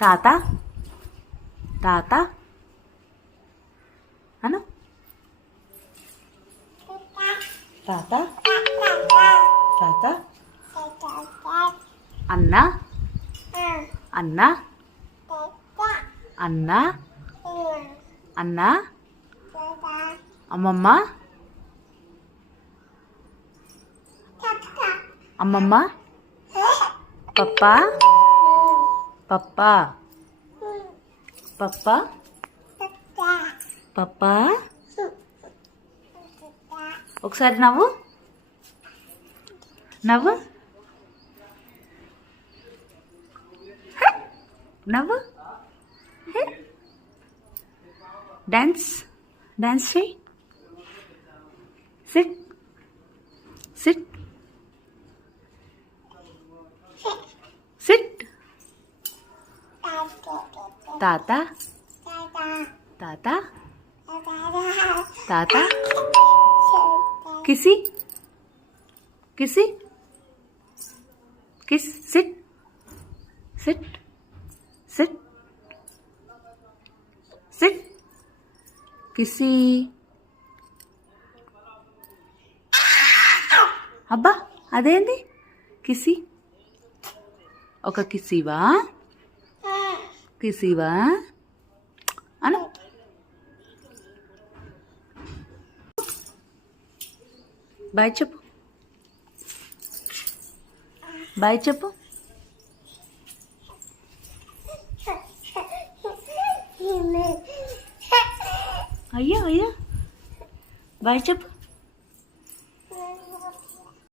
తాత తాత అను. తాత తాత. అన్న అన్న అన్న అన్న. అమ్మమ్మ అమ్మమ్మ. పప్పా పప్పా పప్పా పప్పా. ఒకసారి నవ్వు నవ్వు నవ్వు. డాన్స్ డాన్స్ చేయి. Sit sit sit. తాత తాత తాత. కిసి కిసి kiss. Sit sit sit sit. కిసి. అబ్బా అదేంది కిసి? ఒక కిసివా కిసివా అను. బాయ్ చెప్పు బాయ్ చెప్పు. అయ్యో అయ్యో బాయ్ చెప్పు.